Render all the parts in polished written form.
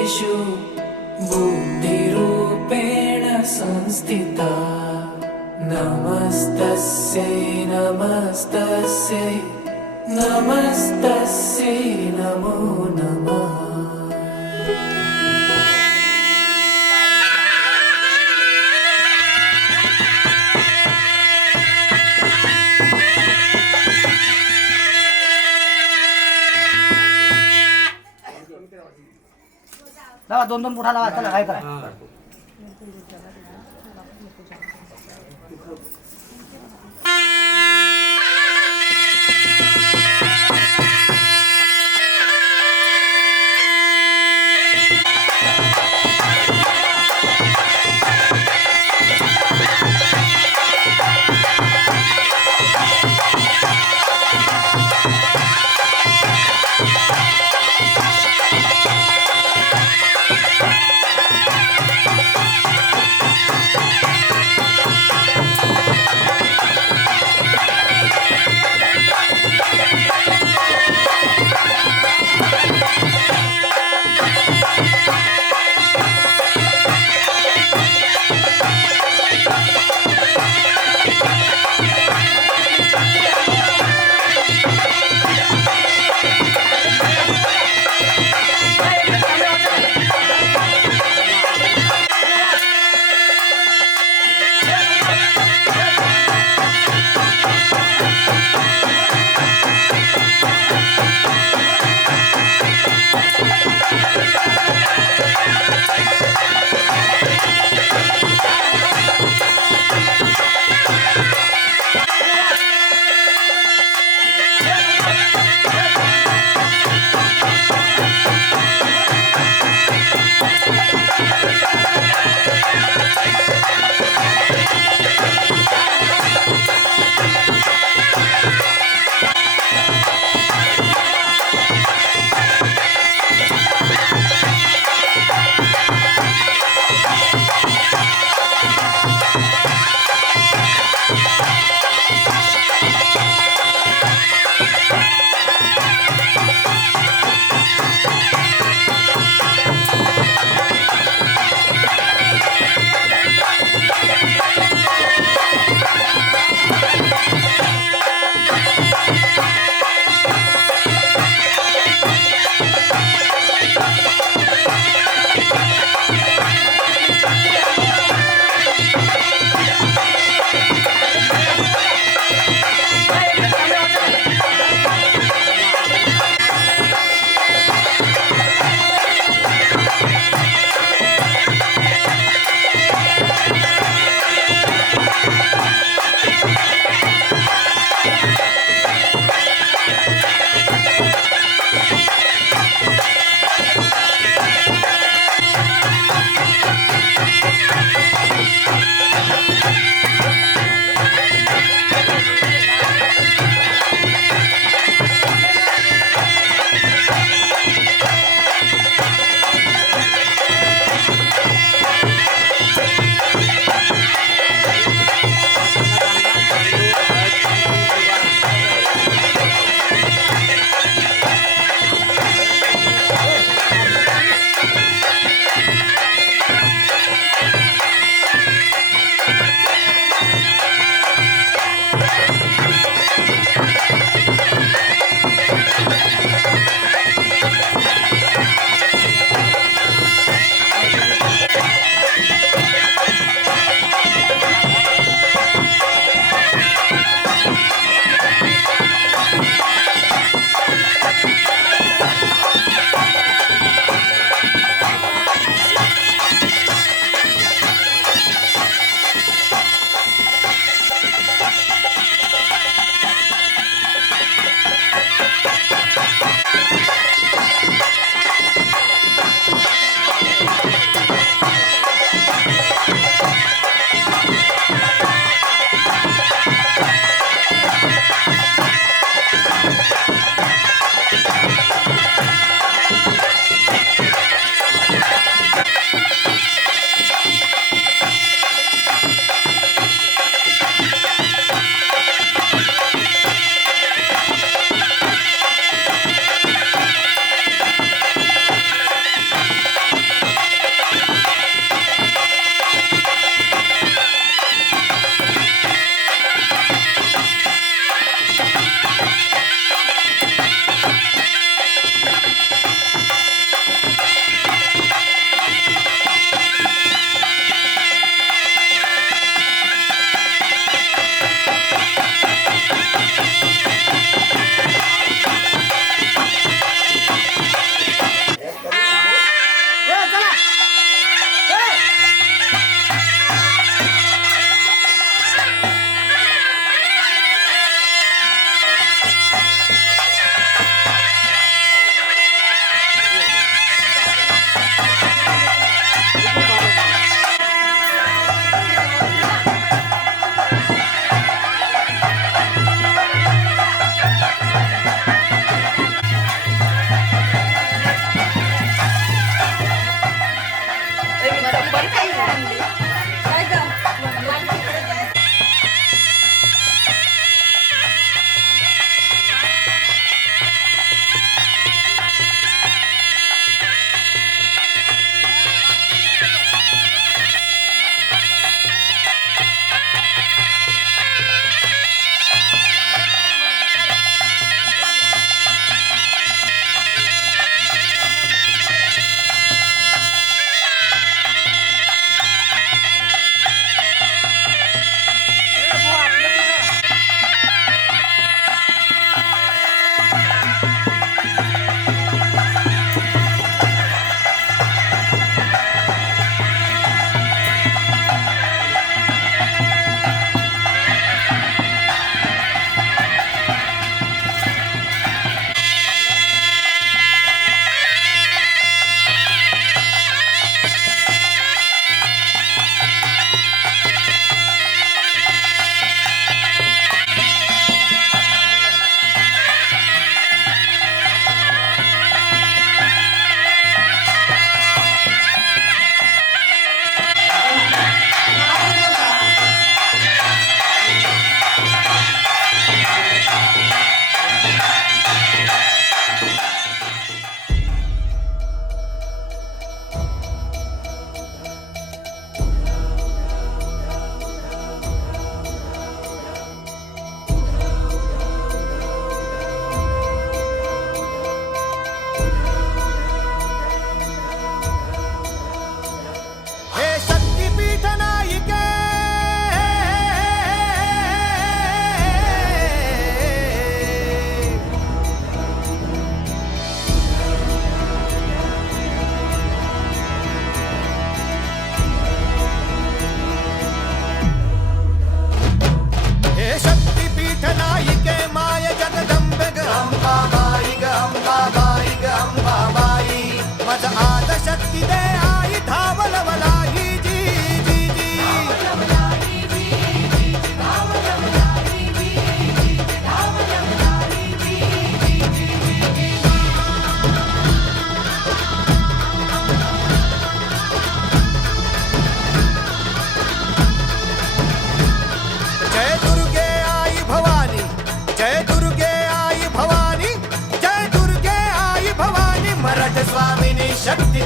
सर्वेषु बुद्धिरूपेण संस्थिता। नमस्तस्यै नमस्तस्यै नमस्तस्यै नमो नमः। लावा दोन दोन पुढा लावा चला काय करा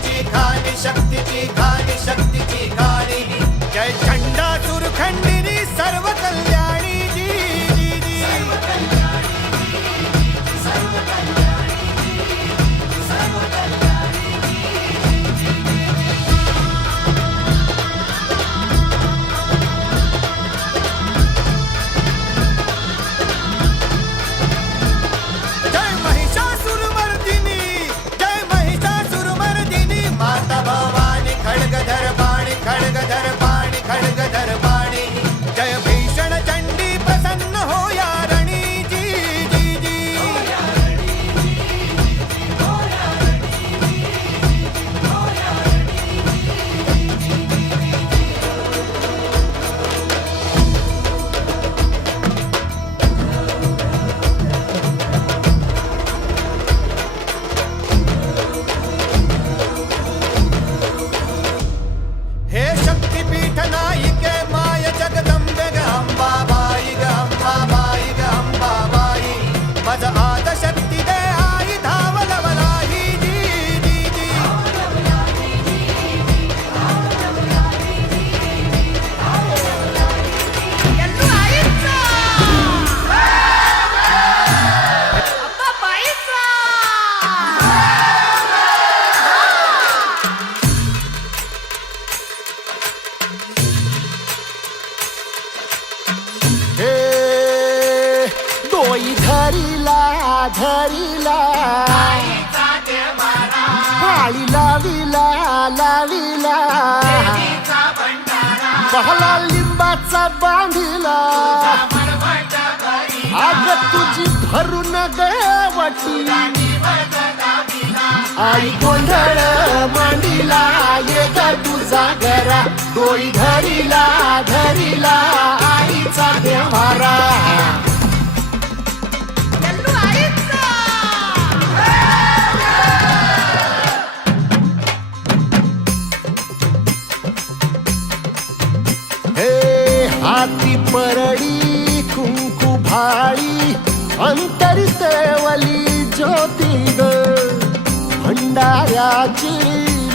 शक्तीची खाणी शक्तीची खाणी शक्तीची खाणी जय चंडासुर खंडिनी सर्व कल्याणी जी जी जी जय महिषासुरमर्दिनी जय महिषासुरमर्दिनी माता भवानी खड्गधर पाणी खड्गधर पाणी खड्गधर पाणी जय भीषण चंडी प्रसन्न हो या रणी जी जी जी हे शक्तिपीठ नायिके माय जगदंबे ग अंबाबाई ग अंबाबाई ग अंबाबाई मज आद शक्ती दे आई धावलवलाही जी जी जी हे डोई धरीला धरीला पाळी लाविला लाविला बहला लिंबाचा बांधिला आग तुझी भरून गवटी आई गोंधळ मांडीला ये ग तुझा घरा डोई धरीला धरीला आईचा देवारा हे हाती परडी कुंकू भाळी अंतरितवली ज्योती ग भंडाऱ्याची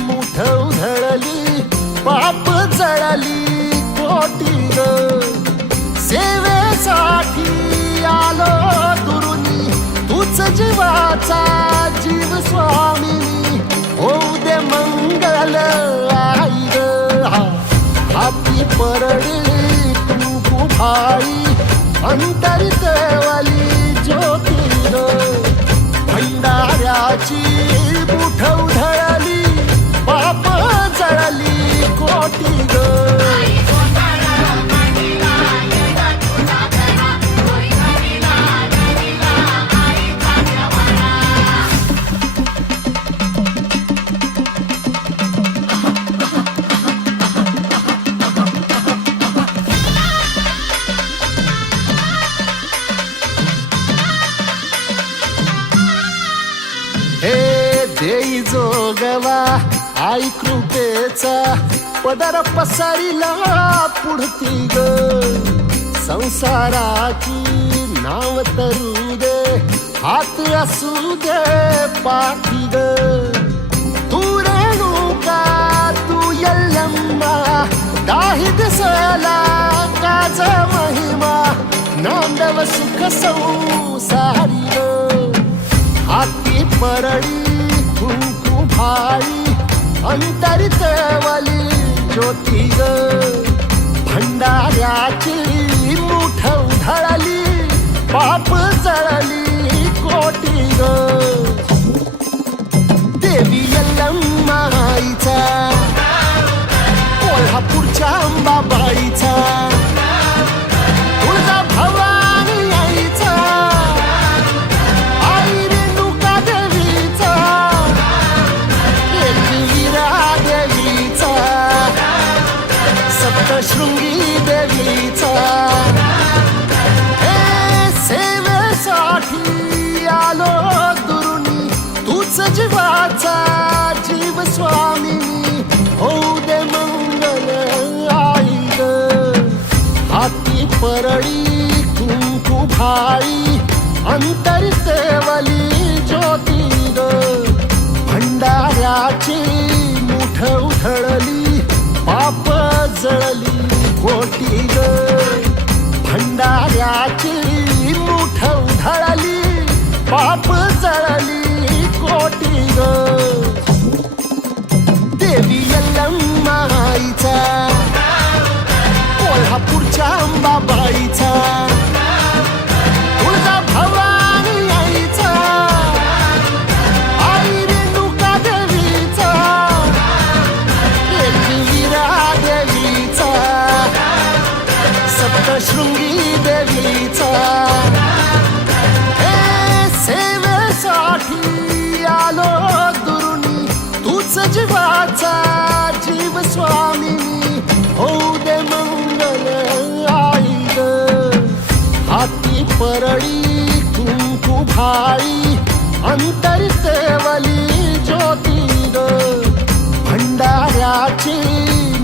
मुठ उधळली पाप जळली कोटी ग सेवेसाठी आलो दुरुनी तूच जीवाचा जीव स्वामिनी होऊ दे मंगल आई ग हाती परडी कुंकू भाळी अंतरितवली ज्योती ग भंडाऱ्याची मुठ उधळली पाप जळली कोटी ग हे देई जोगवा आई कृपेचा पदर पसरिला पुढती ग संसाराची नाव तरू दे हात असू दे पाठी ग तू रेणुका तू यल्लम्मा दाही दिसला काज महिमा नांदव सुख संसारी ग हाती परडी कुंकू भाळी अंतरितवली ज्योती ग भंडाऱ्याची मुठ उधळली पाप जळली कोटी ग देवी यल्लम्मा आईचा कोल्हापूरच्या अंबाबाईचा तुळजा भवानी आईचा आई रेणुका देवीचा एकविरा देवीचा सप्तशृंगी देवीचा हे सेवेसाठी आलो दुरुनी तूच जीवाचा जीव स्वामिनी होऊ दे मंगल आई ग हाती परडी कुंकू भाळी अंतरितवली ज्योती ग भंडाऱ्याची उधळली पाप जळली कोटी ग भंडाऱ्याची मुठ उधळली पाप जळली कोटी ग देवी यल्लम्माईचा कोल्हापूरच्या अंबाबाईचा तुळजा भवानी आईचा आई रेणुका देवीचा एकविरा देवीचा सप्तशृंगी देवीचा हे सेवेसाठी आलो दुरुनी तूच जीवाचा जीव स्वामिनी होऊ दे मंगल आई ग हाती परळी कुंकू भाई अंतर केवली ज्योती ग भंडाऱ्याची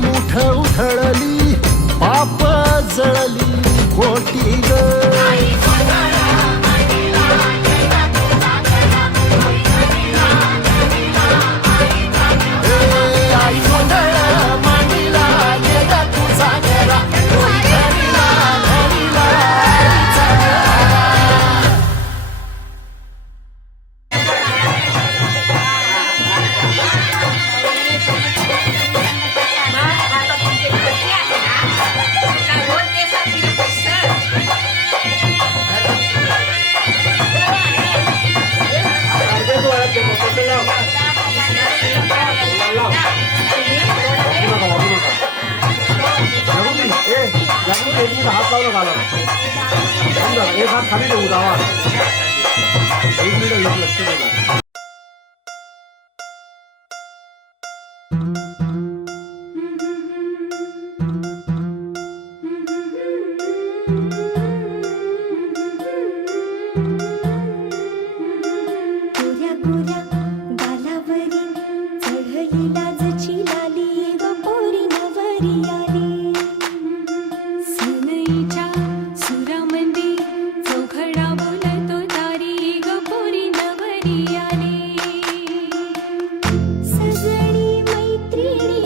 मुठ उधळली पाप जळली कोटी ग आई गोंधळ मांडीला ये ग तुझा घरा घडीला घडीला आईचा आता तुमची भरती आहे ना त्या 2 दिवसात तिने पैसा हात लावलं घाला एक हात खाली देऊ दावा 1 मिनिट लक्ष देऊ गोऱ्या गोऱ्या गालावरी चढली लाजची लाली ग पोरी नवरी आली सनईच्या सुरामंदी चौघडा बोलतो तारी ग पोरी नवरी आली सजणी मैत्रिणी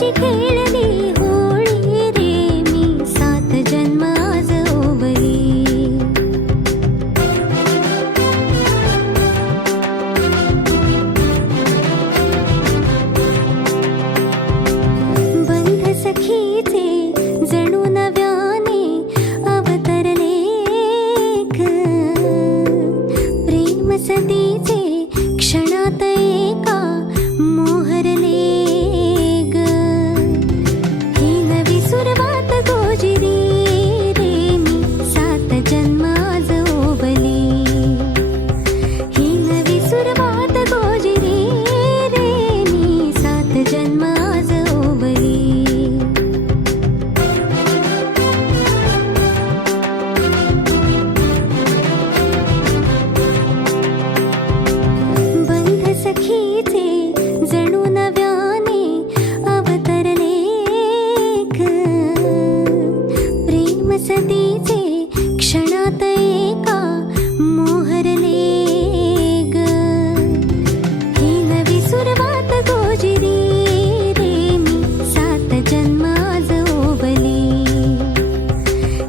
प्रेमाची खेळली होळी रे मी 7 जन्म आज ओवली बंध सखीचे जणू नव्याने अवतरले प्रेम सतीचे क्षणात एका मोहरले ग ही नवी सुरुवात गोजिरी रे मी 7 जन्म आज ओवली ही नवी सुरुवात गोजिरी रे मी 7 जन्म आज ओवली बंध सखीचे जणू नव्याने अवतरले प्रेम सतीचे क्षणात एका मोहरले ग ही नवी सुरुवात गोजिरी रे मी 7 जन्म आज ओवली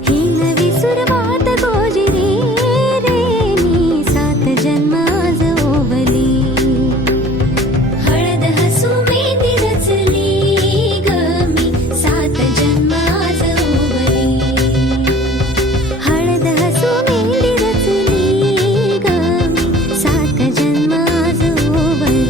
ही नवी सुरुवात गोजिरी रे मी 7 जन्म आज ओवली हळद हसू मेहंदी रचली ग मी 7 जन्म आज ओवली हळद हसू मेहंदी रचली ग मी 7 जन्म आज ओवली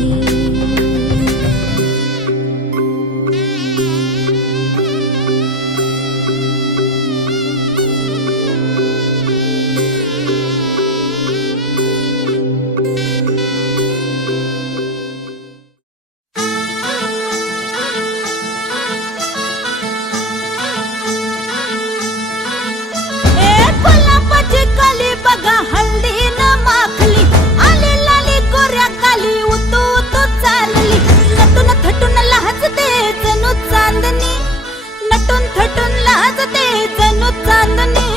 गुलाबाची कली बघा हल्दी न माखली आली लाली गोऱ्या काली उतू उतू चालली नटून थटून लाजते जणू चांदणी नटून थटून लाजते जणू चांदणी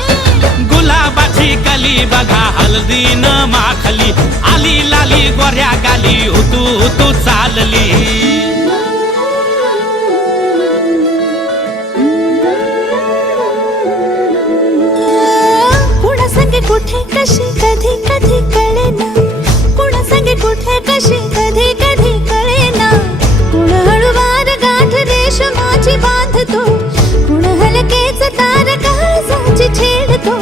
गुलाबाची कली बघा हल्दी न माखली आली लाली गोऱ्या गाली उतू उतू चालली कुणा संगे कुठे कशी कधी कधी कळेना कुणा संगे कुठे कशी कधी कधी कळेना कुण हळूवार गाठ रेशमाची बांधतो कुण हलकेच तार काळजाची छेडतो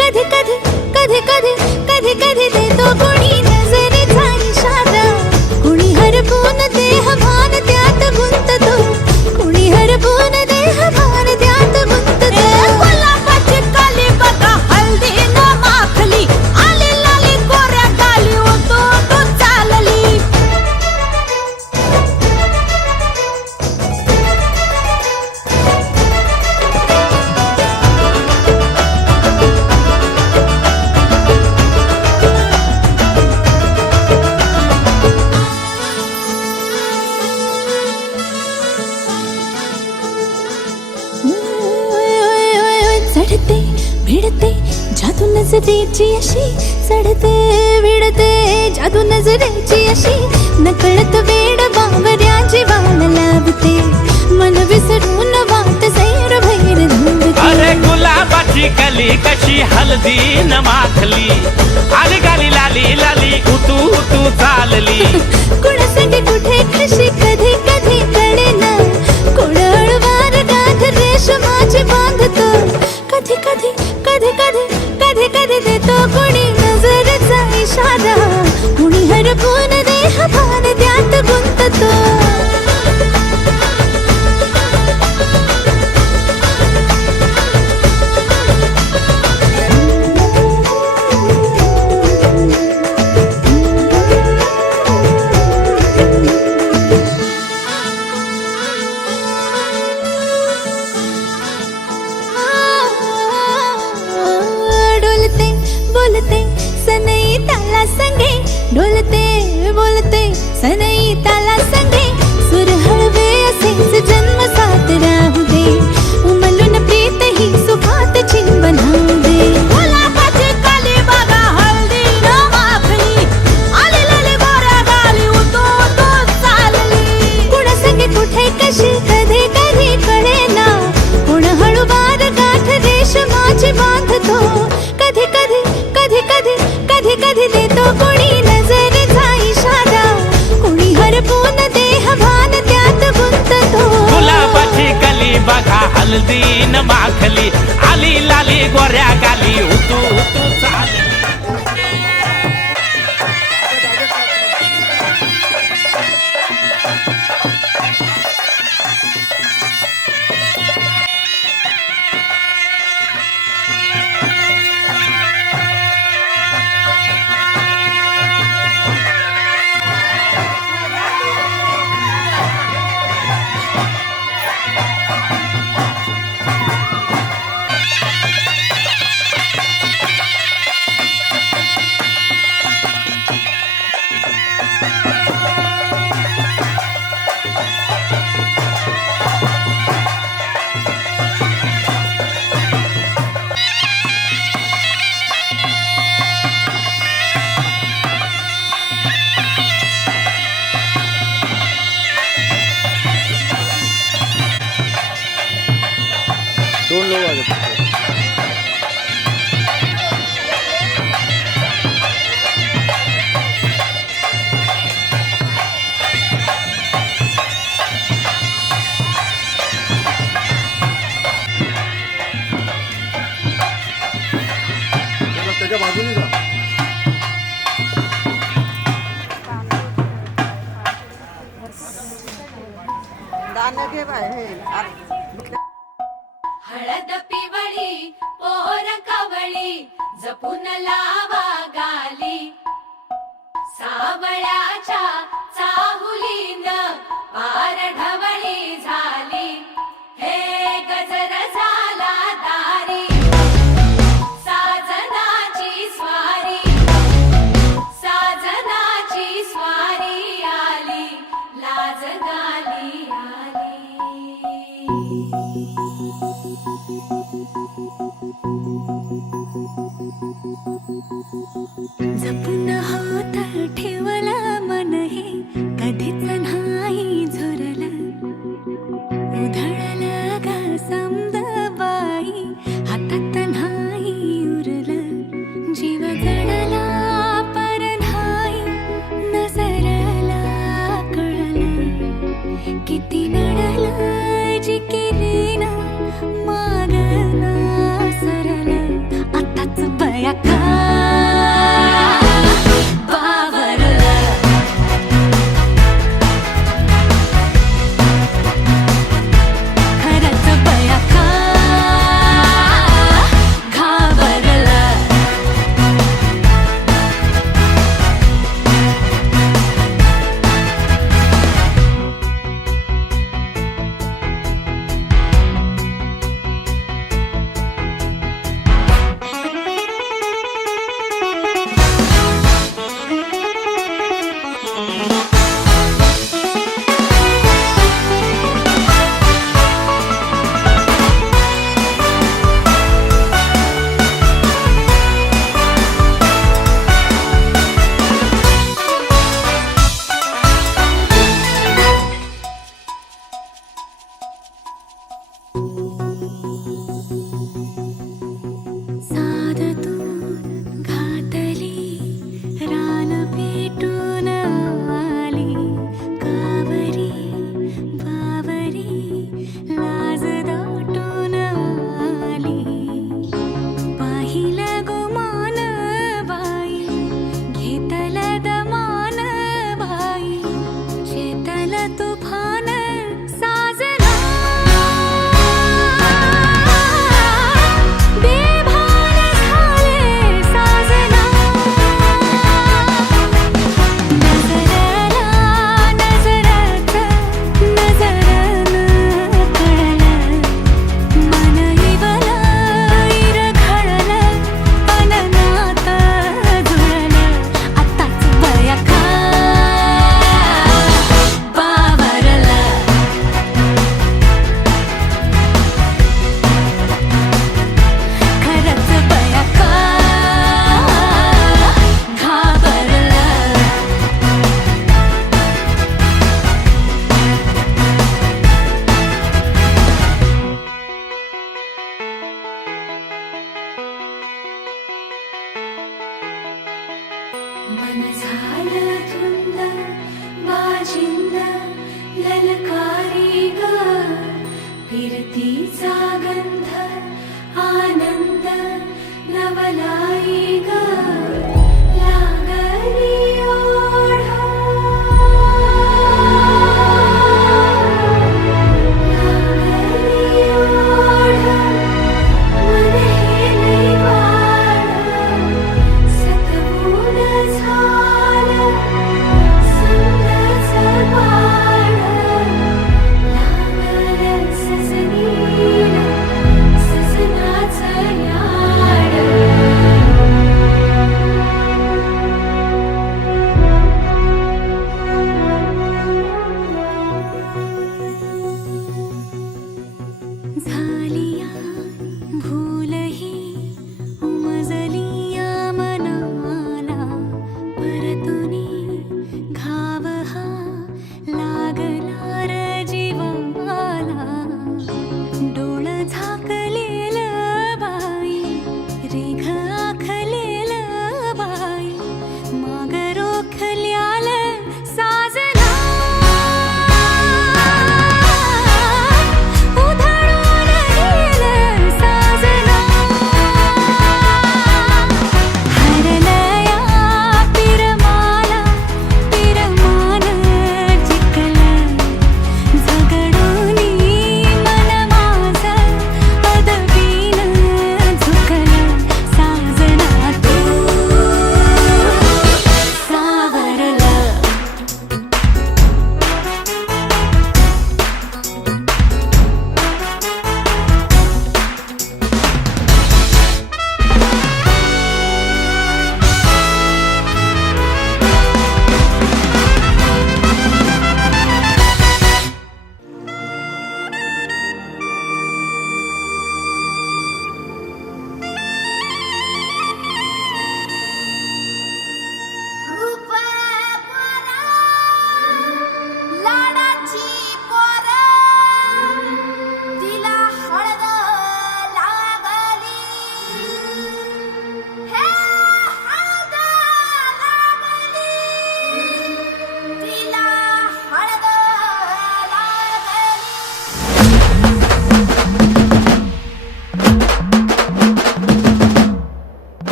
कधी कधी कधी कधी कधी कधी देतो कुणी नजरेचा इशारा कुणी हरपून देह भान त्यात गुंततो कुणी हरपून देह भान त्यात गुंततो गुलाबाची काली बघा हल्दी न माखली आली लाली गोऱ्या गाली उतू उतू चालली चढते भिडते जादू नजरेची अशी चढते भिडते जादू नजरेची अशी नकळत वेड बावऱ्याची वाल लावते मन विसरून वाट सैर भैर धावते अरे गुलाबाची कली कशी हल्दी न माखली आली गाली लाली लाली उतू उतू चालली कुणा संगे कुठे कशी कधी कधी कळेना कुण हळूवार गाठ रेशमाची बांधतो कधी कधी कधी कधी कधी कधी देतो कुणी नजरेचा इशारा कुणी हरपून देह भान त्यात गुंततो डोलते बोलते सनई ताला संगे डोलते बोलते सनई ताला संगे सुर हळवे असेच जन्म साथ राहू दे उमलून प्रीत ही सुखात चिंबन होऊ दे गुलाबाची काली बघा हल्दी न माखली आली लाली गोऱ्या गाली उतू उतू चालली कुणा संगे कुठे कशी कधी हलदीन माखली आली लाली गोऱ्या गाली उतू उतू चालली दोन लोक आले त्याच्या बाजूने जा हळद पिवळी पोर कवळी जपून लावा गाली सावळ्याच्या चाहुलीन पार ढवळी झाली हे गजर झाला दारी साजनाची स्वारी आली लाज गाली आली जपून होत ठेवला मन हे कधीच नाही झुरलं उधळलं ग समद बाई हातात नाही उरलं जीव जडला पर नाही नजरला कळलं किती नडलं जिकिरीन मागना सरलं आताच बया का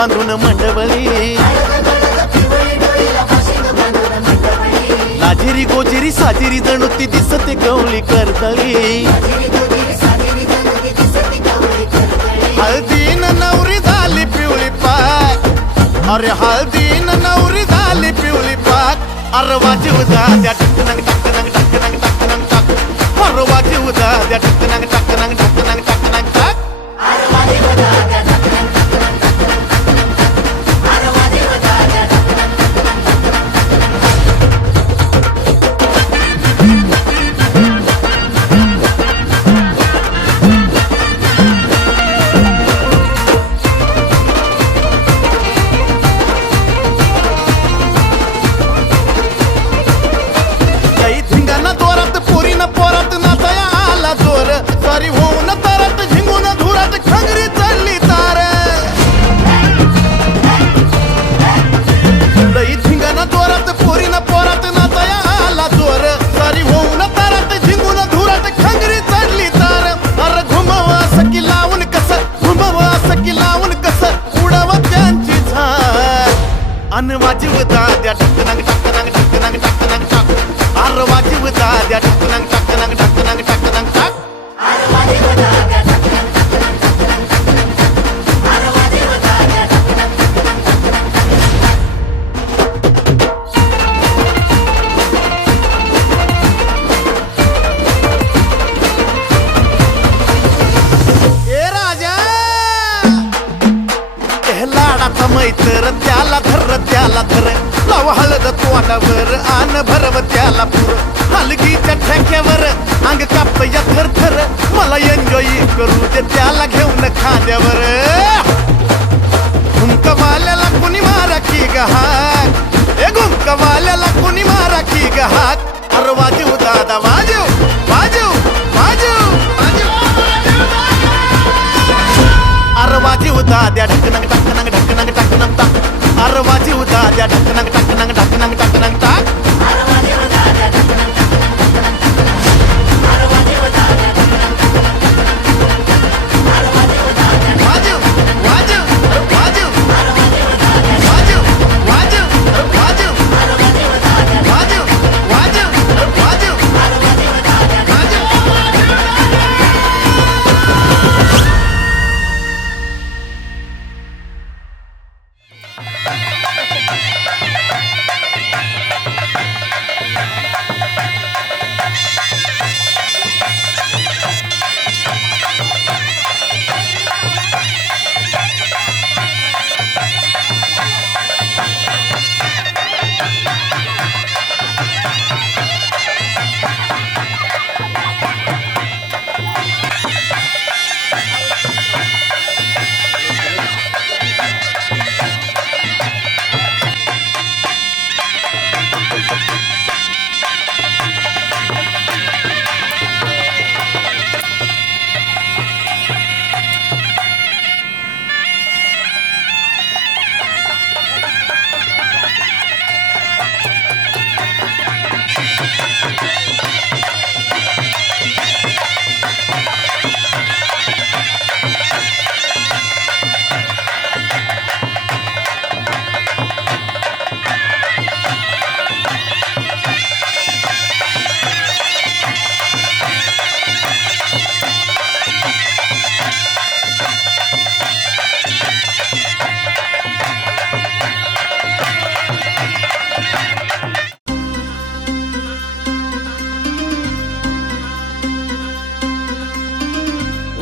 बांधून मंडवली लाजिरी गोजिरी साजिरी जणू ती दिसते गवळी करतळी हळदीन नवरी झाली पिवळी पाक अरे हळदीन नवरी झाली पिवळी पाक अरे वाजीव दाद्या टकनंग टकनंग टकनंग टकनंग टक अरे वाजीव दाद्या टकनंग टकनंग टकनंग टकनंग टक वाजीव दाद्या टकनंग टकनंग टकनंग टकनंग टक अरे वाजीव दाद्या टकनंग टकनंग टकनंग टकनंग टक ए राजा लाडाचा मैत्र त्याला धर लाव हळद तोंडावर आन भरव त्याला पुर हलगीच्या ठेक्यावर अंग कापत या थर मला एन्जॉय करू दे त्याला घेऊन खांद्यावर घुमकवाल्याला कुणी मारा की गहाक ए घुमकवाल्याला कुणी मारा की गहाक अरे वाजीव दादा वाजीव वाजीव वाजीव अरे वाजीव दाद्या ढकनंग टकनंग ढकनंग टकनंग टक अरे वाजीव दाद्या ढकनंग टकनंग ढकनंग टकनंग टक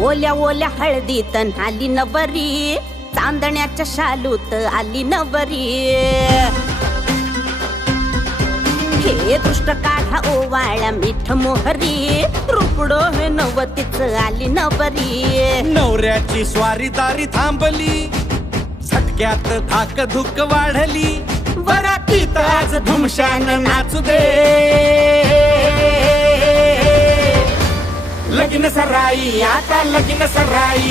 ओल्या ओल्या हळदीत आली नवरी चांदण्याच्या शालूत आली नवरी हे दुष्ट काढा ओवाळ्या मीठ मोहरी रुपडो हे नवतीच आली नवरी नवऱ्याची स्वारी दारी थांबली झटक्यात धाक धुक वाढली वरातीत आज धुमशान नाचू दे लगीन सराई आता लगीन सराई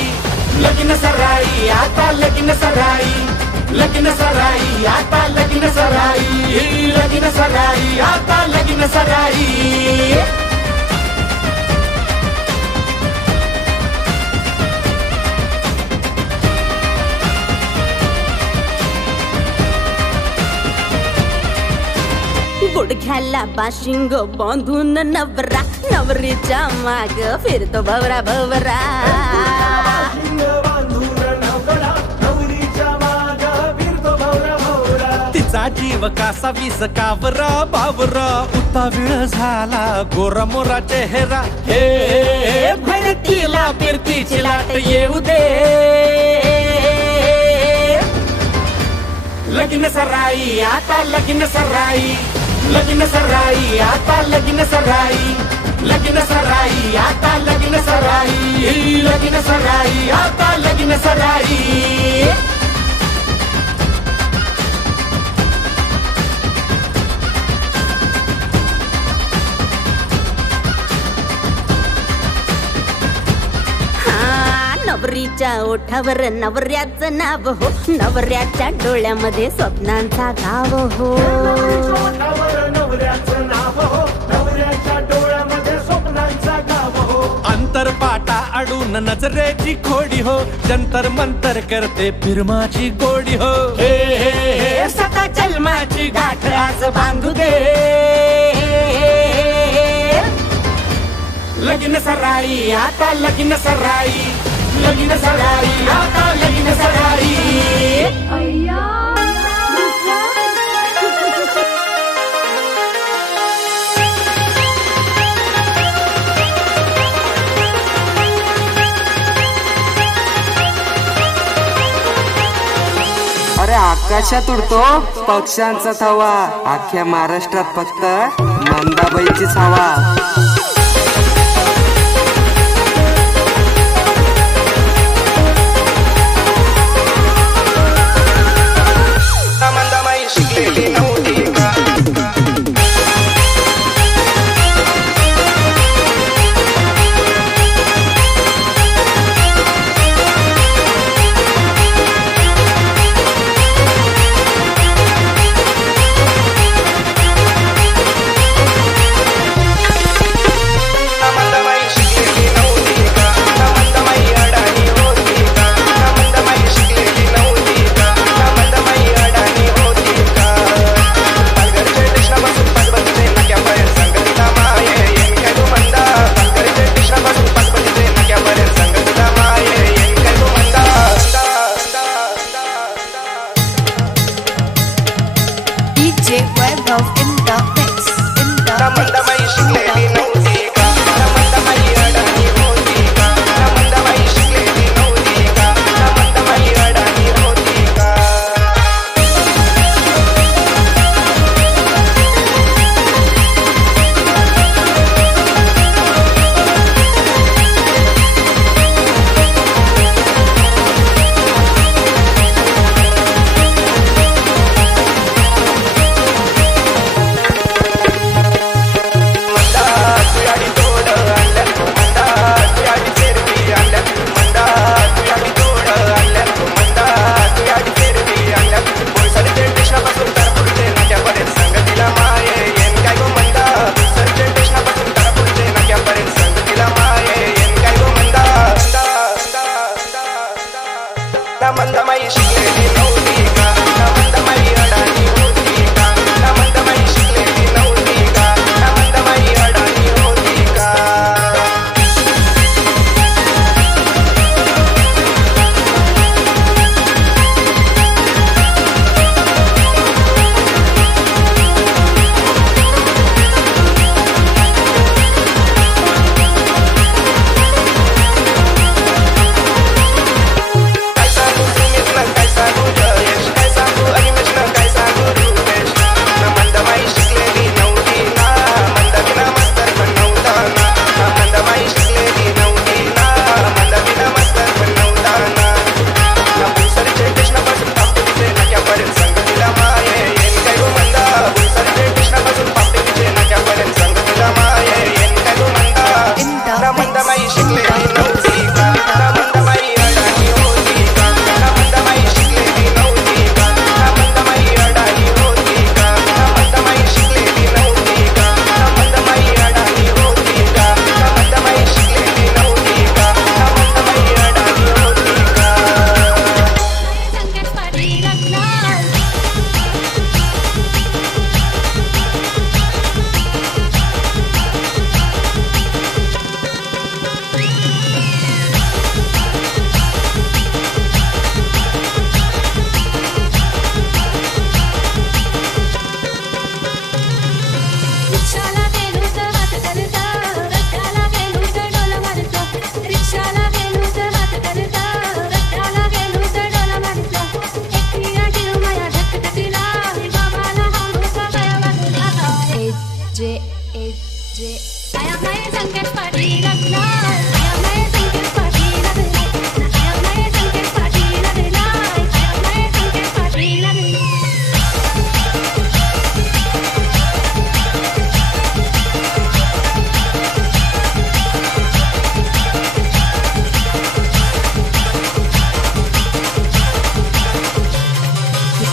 लगीन सराई आता लगीन सराई लगीन सराई आता लगीन सराई लगीन सराई आता लगीन सराई गुडघ्याला बाशिंग बांधून नवरा नवरीच्या माग फिरतो भवरा भवरा. तिचा जीव कासा वीस कावरा बावरा उतावीळ झाला गोरा मोरा चेहरा. हे भरतीला फिरतीची लाट येऊ दे. लगीन सराई आता लगीन सराई, लगीन सराई आता लगीन सराई, लगीन सराई आता लगीन सराई, लगीन सराई आता लगीन सराई. नवरीच्या ओठावर नवऱ्याचं नाव हो, नवऱ्याच्या डोळ्यामध्ये स्वप्नांचा गाव हो. नवऱ्याचं नाव हो, नवऱ्याच्या डोळ्यामध्ये स्वप्नांचा गाव हो. अंतरपाटा अडून नजरेची खोडी हो, जंतर मंतर करते फिरमाची गोडी हो. हे सता जन्माची गाठ आज बांधू दे. लगीन सराई आता लगीन सराई, लगीन सराई आता लगीन सराई. अरे आकाशात उडतो पक्ष्यांचा थवा, अख्ख्या महाराष्ट्रात फक्त मंदाबाईचीच हवा.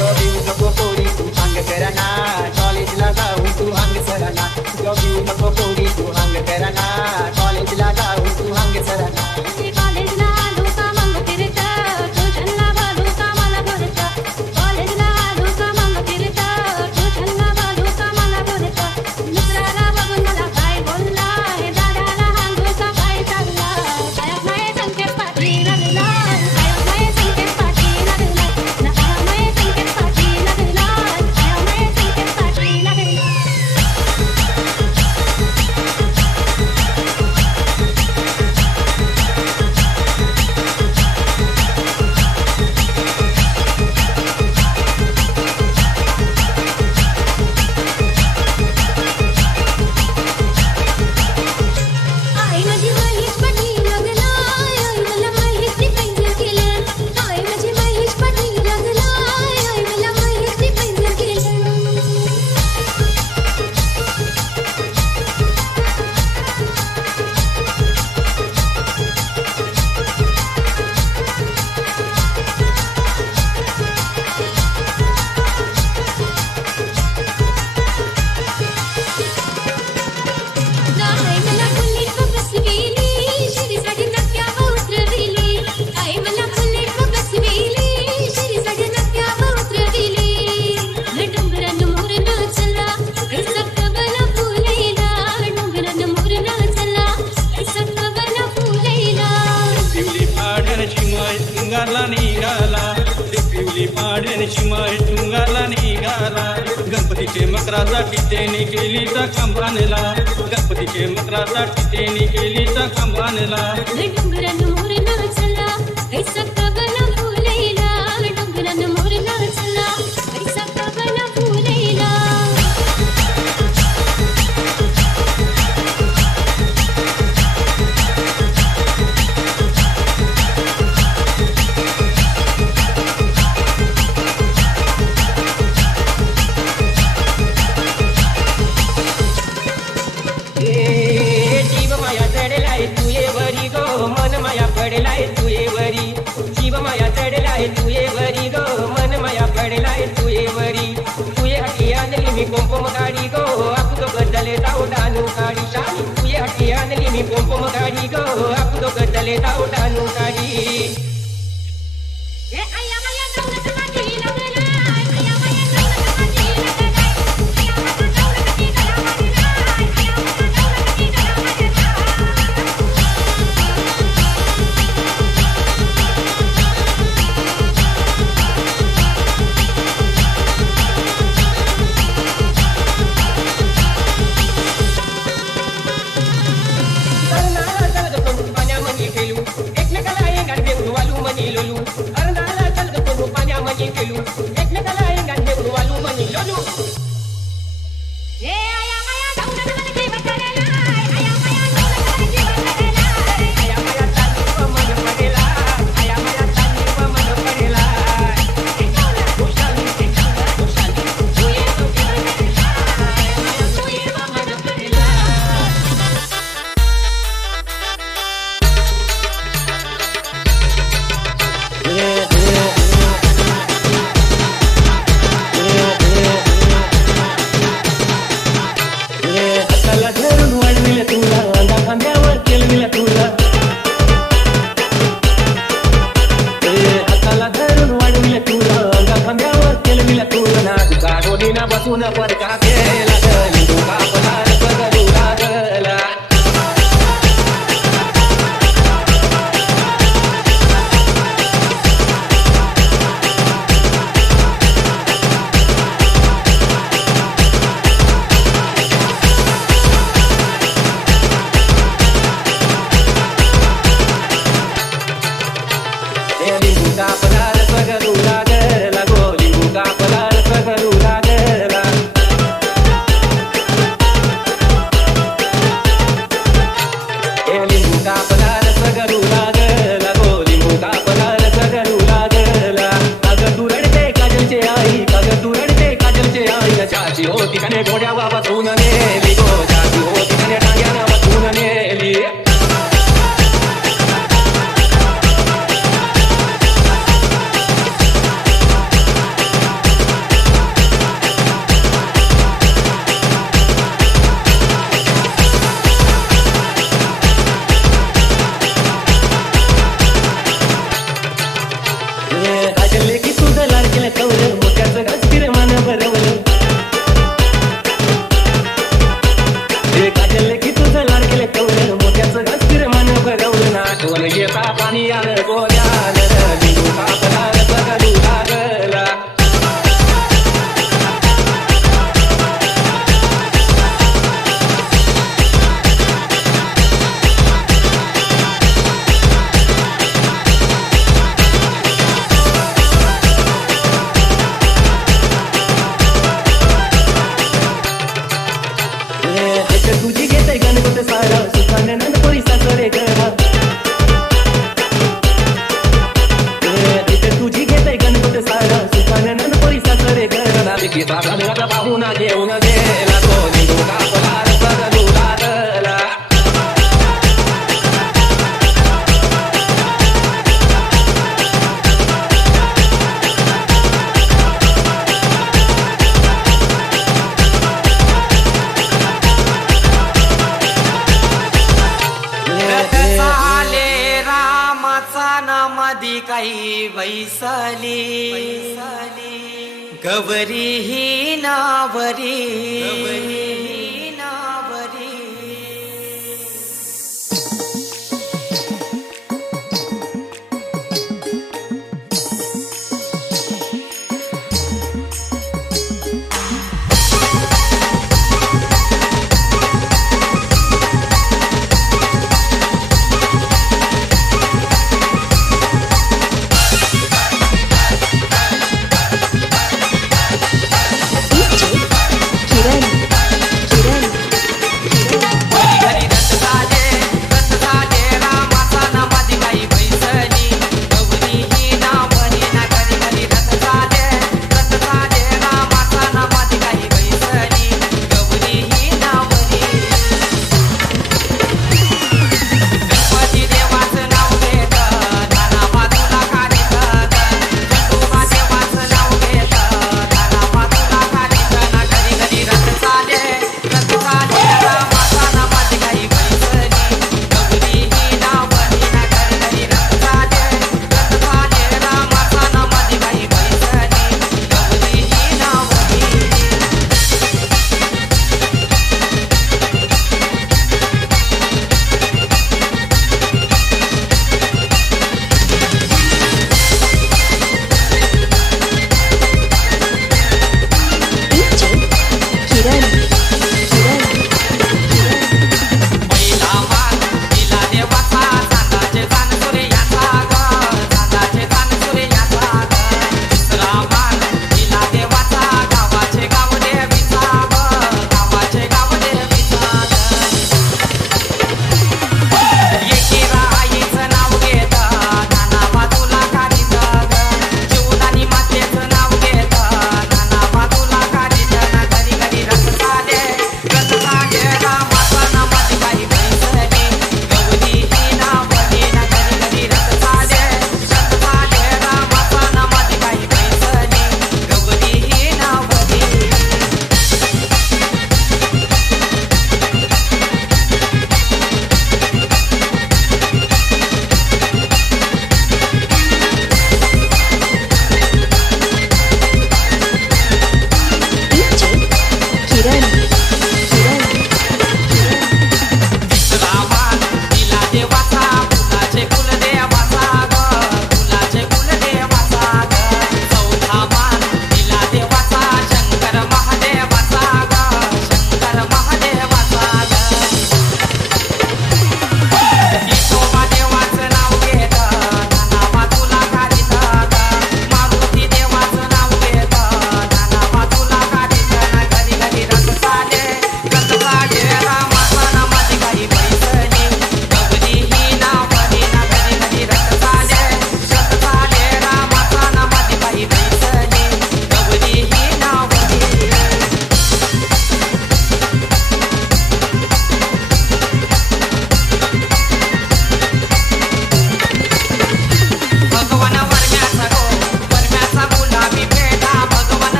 जॉब येऊ नको पोरी तू हंग करना कॉलेजला जाऊन तू हंग सरना जॉब येऊ नको पोरी तू हंग करना कॉलेजला जाऊन तू हंग सरना कॉलेजला आलो का मग फिरत ट्युशनला बाजू कामाला भरत कॉलेजला आलो का मग फिरत ट्युशनला बाजू कामाला भरत मित्राला बघून मला काय बोलला हे दादाला हांगू का काय चालला कायच नाही संकेत पाटील लागला कायच नाही संकेत पाटील लागला कायच नाही संकेत पाटील लागला कायच नाही संकेत पाटील लागला आई माझी महेश पाटील लागला आई मला महेशने पैंजण केलं आई माझी महेश पाटील लागला आई मला महेशने पैंजण केलं आई मला बुलेट बसविली शिरीसाठी नक्क्यावर उतरविली आई मला बुलेट बसविली शिरीसाठी नक्क्यावर उतरविली डोंगरान मोर नाचला सकबला फुलेला डोंगरान मोर नाचला सकबला फुलेला पिवली पाड्याची माय तुंगाला निघाला पिवली पाड्याची माय तुंगाला निघाला गणपतीचे मकरासाठी त्यांनी केली तर खांबानेला गणपतीचे मकरासाठी त्यांनी केली तर खांबानेला डोंगरान मोर नाचला सकबला फुलेला डोंगरान मोर नाचला सकबला फुलेला जीव माया चढलाय तुये वरी गो मन माया पडलाय तुये वरी जीव माया चढलाय तुये वरी गो मन माया पडलाय तुये वरी तुये हाती आणली मी पोंपम गाडी गो आपण गड्डले जाऊ डानू गाडी शाली तुये हाती आणली मी पोंपम गाडी गो आपण गड्डले जाऊ डानू गाडी ए आया माया जाऊन माझी लागला आया माया जाऊन माझी लागला आया माया जाऊन माझी लागला आया माया जाऊन माझी तरणाला चलत करू पाण्यामध्ये खेळू एकमेकाला एंगाड देऊ वालू मनी लोलू तरणाला चलत करू पाण्यामध्ये खेळू एकमेकाला एंगाड देऊ वालू मनी लोलू ए आया माया जाऊन माझी लागला आया माया जाऊन माझी लागला आया माया चांदी मन पडेला आया माया चांदी मन पडेला खुशाली तुये तो पडेला आया तुये मन पडेला हाताला धरून वाढविलं तुला अंगा खांद्यावर केलविलं तुला हाताला धरून वाढविलं तुला अंगा खांद्यावर केलविलं तुला ना तुका डोलीना बसून परका केला तुका पदार पगडू लागला लिंबू का पदार पगडू लागला गो लिंबू का पदार पगडू लागला सीता सदगत पाहून घेऊन गेला तो निंदू कापला रसद दुधातला मधी काही वैसली गवरी ही नावरी